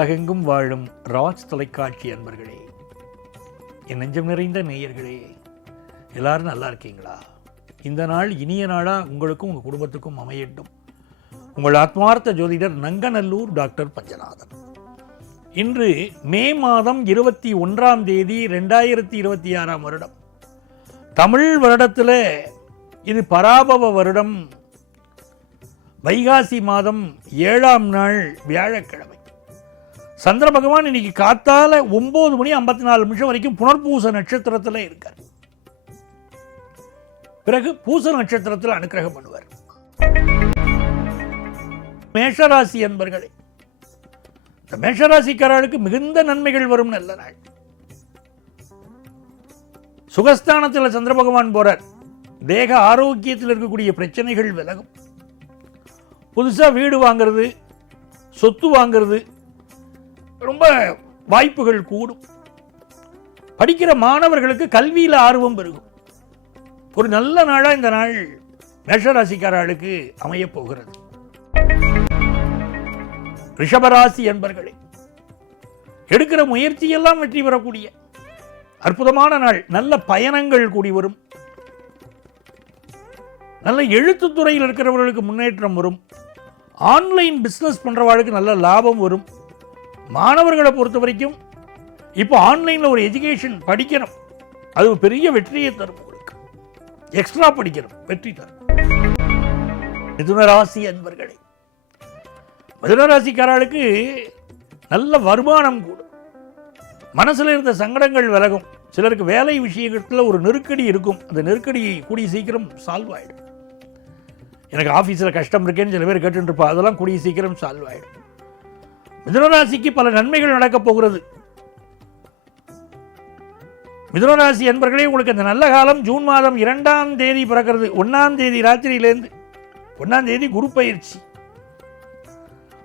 உலகெங்கும் வாழும் ராஜ் தொலைக்காட்சி அன்பர்களே, என் நெஞ்சம் நிறைந்த நேயர்களே, எல்லாரும் நல்லா இருக்கீங்களா? இந்த நாள் இனிய நாளாக உங்களுக்கும் உங்கள் குடும்பத்துக்கும் அமையட்டும். உங்கள் ஆத்மார்த்த ஜோதிடர் நங்கநல்லூர் டாக்டர் பஞ்சநாதன். இன்று மே மாதம் 21ஆம் தேதி 2026ஆம் வருடம். தமிழ் வருடத்தில் இது பராபவ வருடம். வைகாசி மாதம் 7ஆம் நாள் வியாழக்கிழமை. சந்திர பகவான் இன்னைக்கு காத்தால 9:54 வரைக்கும் புனர்பூச நட்சத்திரத்தில் இருக்கார். பிறகு பூச நட்சத்திரத்தில் அனுக்கிரகம் பண்ணுவார். மேஷராசி அன்பர்களே, இந்த மேஷராசிக்காரர்களுக்கு மிகுந்த நன்மைகள் வரும் நல்ல நாள். சுகஸ்தானத்தில் சந்திர பகவான் போறார். தேக ஆரோக்கியத்தில் இருக்கக்கூடிய பிரச்சனைகள் விலகும். புதுசாக வீடு வாங்கிறது, சொத்து வாங்கிறது, ரொம்ப வாய்ப்புகள் கூடும். படிக்கிற மாணவர்களுக்கு கல்வியில் ஆர்வம் பெருகும். ஒரு நல்ல நாளாக இந்த நாள் மேஷராசிக்காரர்களுக்கு அமையப் போகிறது. ரிஷபராசி என்பர்களே, எடுக்கிற முயற்சியெல்லாம் வெற்றி பெறக்கூடிய அற்புதமான நாள். நல்ல பயணங்கள் கூடி வரும். நல்ல எழுத்துத்துறையில் இருக்கிறவர்களுக்கு முன்னேற்றம் வரும். ஆன்லைன் பிஸ்னஸ் பண்ணுறவர்களுக்கு நல்ல லாபம் வரும். மாணவர்களை பொறுத்த வரைக்கும் இப்போ ஆன்லைனில் ஒரு எஜுகேஷன் படிக்கணும், அது ஒரு பெரிய வெற்றியை தரும். உங்களுக்கு எக்ஸ்ட்ரா படிக்கணும், வெற்றி தரும். மிதுனராசி அன்பர்களே, மிதுனராசிக்காரர்களுக்கு நல்ல வருமானம் கூடும். மனசில் இருந்த சங்கடங்கள் விலகும். சிலருக்கு வேலை விஷயத்தில் ஒரு நெருக்கடி இருக்கும். அந்த நெருக்கடி கூடிய சீக்கிரம் சால்வ் ஆகிடும். எனக்கு ஆஃபீஸில் கஷ்டம் இருக்கேன்னு சில பேர் கேட்டுருப்பா, அதெல்லாம் கூடிய சீக்கிரம் சால்வ் ஆகிடும். மிதுனராசிக்கு பல நன்மைகள் நடக்கப் போகிறது. மிதுனராசி என்பர்களே, உங்களுக்கு அந்த நல்ல காலம் ஜூன் மாதம் 2ஆம் தேதி பிறக்கிறது. 1ஆம் தேதி ராத்திரியிலேருந்து 1ஆம் தேதி குரு பயிற்சி.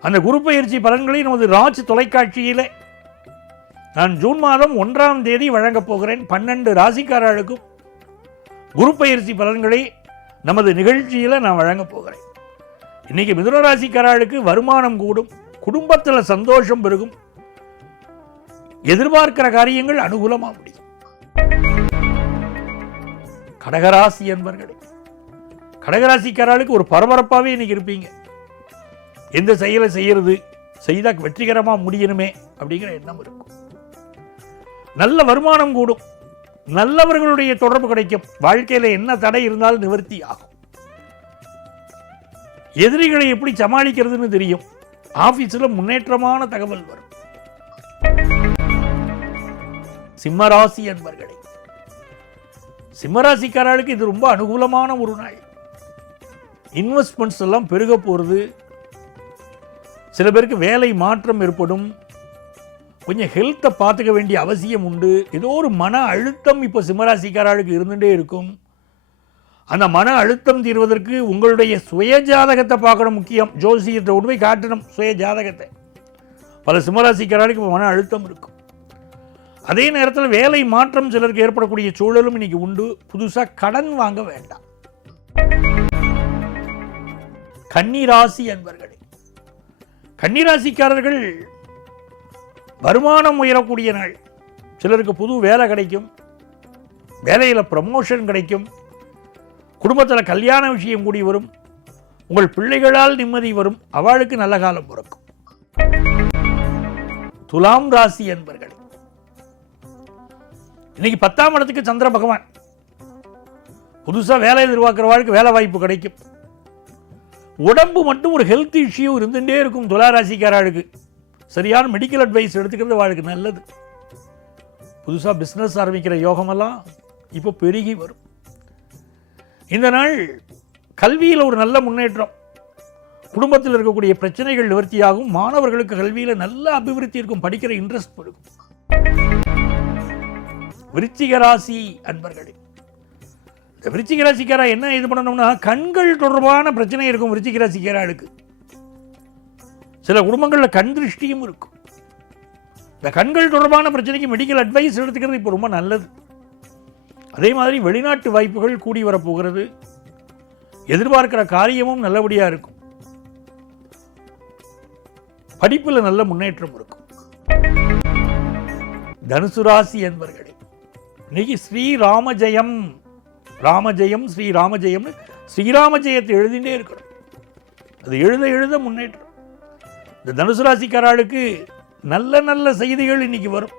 அந்த குரு பயிற்சி பலன்களை நமது ராஜ் தொலைக்காட்சியில் நான் ஜூன் மாதம் 1ஆம் தேதி வழங்கப் போகிறேன். 12 ராசிக்காரர்களுக்கும் குரு பயிற்சி பலன்களை நமது நிகழ்ச்சியில் நான் வழங்கப் போகிறேன். இன்னைக்கு மிதுன ராசிக்காரர்களுக்கு வருமானம் கூடும். குடும்பத்தில் சந்தோஷம் பெருகும். எதிர்பார்க்கிற காரியங்கள் அனுகூலமாக முடியும். கடகராசி என்பர்களே, கடகராசிக்காரர்களுக்கு ஒரு பரபரப்பாகவே இன்னைக்கு இருப்பீங்க. எந்த செயலை செய்யறது, செய்தால் வெற்றிகரமாக முடியணுமே அப்படிங்கிற எண்ணம் இருக்கும். நல்ல வருமானம் கூடும். நல்லவர்களுடைய தொடர்பு கிடைக்கும். வாழ்க்கையில் என்ன தடை இருந்தாலும் நிவர்த்தி ஆகும். எதிரிகளை எப்படி சமாளிக்கிறதுன்னு தெரியும். ஆபீஸில் முன்னேற்றமான தகவல் வரும். சிம்மராசி என்பர்களே, சிம்மராசிக்காரர்களுக்கு இது ரொம்ப அனுகூலமான ஒரு நாள். இன்வெஸ்ட்மெண்ட்ஸ் எல்லாம் பெருக போகிறது. சில பேருக்கு வேலை மாற்றம் ஏற்படும். கொஞ்சம் ஹெல்த்தை பார்த்துக்க வேண்டிய அவசியம் உண்டு. ஏதோ ஒரு மன அழுத்தம் இப்போ சிம்மராசிக்காரர்களுக்கு இருந்துகிட்டே இருக்கும். அந்த மன அழுத்தம் தீர்வதற்கு உங்களுடைய சுய ஜாதகத்தை பார்க்கணும். முக்கியம், ஜோசியத்தை கொண்டு போய் காட்டணும் சுய ஜாதகத்தை. பல சிம்மராசிக்காரர்களுக்கு இப்போ மன அழுத்தம் இருக்கும். அதே நேரத்தில் வேலை மாற்றம் சிலருக்கு ஏற்படக்கூடிய சூழலும் இன்னைக்கு உண்டு. புதுசாக கடன் வாங்க வேண்டாம். கன்னிராசி என்பர்களே, கன்னிராசிக்காரர்கள் வருமானம் உயரக்கூடிய நாள். சிலருக்கு புது வேலை கிடைக்கும். வேலையில் ப்ரமோஷன் கிடைக்கும். குடும்பத்தில் கல்யாண விஷயம் கூடி வரும். உங்கள் பிள்ளைகளால் நிம்மதி வரும். அவளுக்கு நல்ல காலம் பிறக்கும். துலாம் ராசி என்பர்களே, இன்னைக்கு 10ஆம் இடத்துக்கு சந்திர பகவான். புதுசாக வேலை எதிர்பார்க்கிறவாளுக்கு வேலை வாய்ப்பு கிடைக்கும். உடம்பு மட்டும் ஒரு ஹெல்த் இஷ்யூ இருந்துகிட்டே இருக்கும். துலா ராசிக்காரர்களுக்கு சரியான மெடிக்கல் அட்வைஸ் எடுத்துக்கிறது வாழ்க்கை நல்லது. புதுசாக பிஸ்னஸ் ஆரம்பிக்கிற யோகமெல்லாம் இப்போ பெருகி வரும். இந்த நாள் கல்வியில் ஒரு நல்ல முன்னேற்றம். குடும்பத்தில் இருக்கக்கூடிய பிரச்சனைகள் நிவர்த்தியாகும். மாணவர்களுக்கு கல்வியில் நல்ல அபிவிருத்தி இருக்கும். படிக்கிற இன்ட்ரெஸ்ட் பெருகும். விருச்சிக ராசி அன்பர்களே, இந்த விருச்சிக ராசிக்காரா என்ன இது பண்ணணும்னா, கண்கள் தொடர்பான பிரச்சனை இருக்கும் விருச்சிக ராசிக்காரர்களுக்கு. சில குடும்பங்களில் கண் திருஷ்டியும் இருக்கும். இந்த கண்கள் தொடர்பான பிரச்சனைக்கு மெடிக்கல் அட்வைஸ் எடுத்துக்கிறது இப்போ ரொம்ப நல்லது. அதே மாதிரி வெளிநாட்டு வாய்ப்புகள் கூடி வரப்போகிறது. எதிர்பார்க்கிற காரியமும் நல்லபடியாக இருக்கும். படிப்பில் நல்ல முன்னேற்றம் இருக்கும். தனுசு ராசி என்பர்களே, இன்னைக்கு ஸ்ரீராம ஜெயம், ராமஜெயம் ஸ்ரீராம ஜெயம்னு ஸ்ரீராம ஜெயத்தை எழுதிட்டே இருக்கணும். அது எழுத எழுத முன்னேற்றம். இந்த தனுசு ராசிக்காரர்களுக்கு நல்ல நல்ல செய்திகள் இன்னைக்கு வரும்.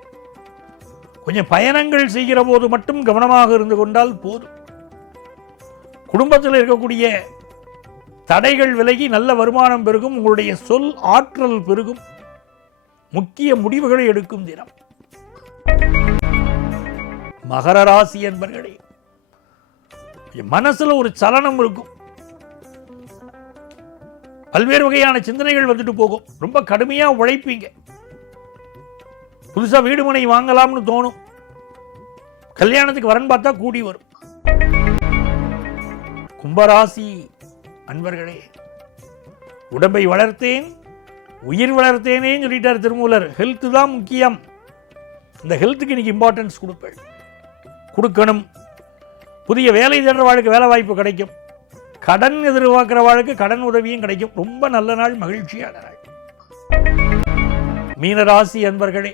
கொஞ்சம் பயணங்கள் செய்கிற போது மட்டும் கவனமாக இருந்து கொண்டால் போதும். குடும்பத்தில் இருக்கக்கூடிய தடைகள் விலகி நல்ல வருமானம் பெருகும். உங்களுடைய சொல் ஆற்றல் பெருகும். முக்கிய முடிவுகளை எடுக்கும் தினம். மகர ராசி என்பர்களே, மனசுல ஒரு சலனம் இருக்கும். பல்வேறு வகையான சிந்தனைகள் வந்துட்டு போகும். ரொம்ப கடுமையா உழைப்பீங்க. புதுசா வீடு மனை வாங்கலாம்னு தோணும். கல்யாணத்துக்கு வரன் பார்த்தா கூடி வரும். கும்பராசி அன்பர்களே, உடம்பை வளர்த்தேன் உயிர் வளர்த்தேனே சொல்லிட்டார் திருமூலர். ஹெல்த் தான் முக்கியம். இந்த ஹெல்த்துக்கு இன்னைக்கு இம்பார்ட்டன்ஸ் கொடுக்கணும். புதிய வேலை தேடுற வாழ்க்கை வேலை வாய்ப்பு கிடைக்கும். கடன் எதிர்பார்க்கிற வாழ்க்கை கடன் உதவியும் கிடைக்கும். ரொம்ப நல்ல நாள், மகிழ்ச்சியான நாள். மீனராசி அன்பர்களே,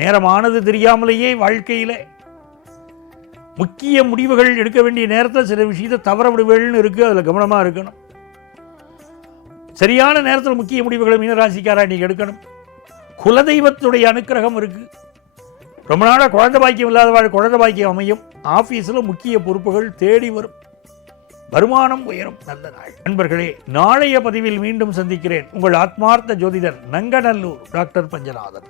நேரமானது தெரியாமலேயே வாழ்க்கையில முக்கிய முடிவுகள் எடுக்க வேண்டிய நேரத்தில் சில விஷயத்தை தவற விடுவேன்னு இருக்கு. அதில் கவனமாக இருக்கணும். சரியான நேரத்தில் முக்கிய முடிவுகளை மீனராசிக்காரா நீங்கள் எடுக்கணும். குலதெய்வத்துடைய அனுக்கிரகம் இருக்கு. ரொம்ப நாளாக குழந்தை பாக்கியம் இல்லாத குழந்தை பாக்கியம் அமையும். ஆஃபீஸில் முக்கிய பொறுப்புகள் தேடி வரும். வருமானம் உயரும். நல்ல நாள் நண்பர்களே. நாளைய பதிவில் மீண்டும் சந்திக்கிறேன். உங்கள் ஆத்மார்த்த ஜோதிடர் நங்கநல்லூர் டாக்டர் பஞ்சநாதன்.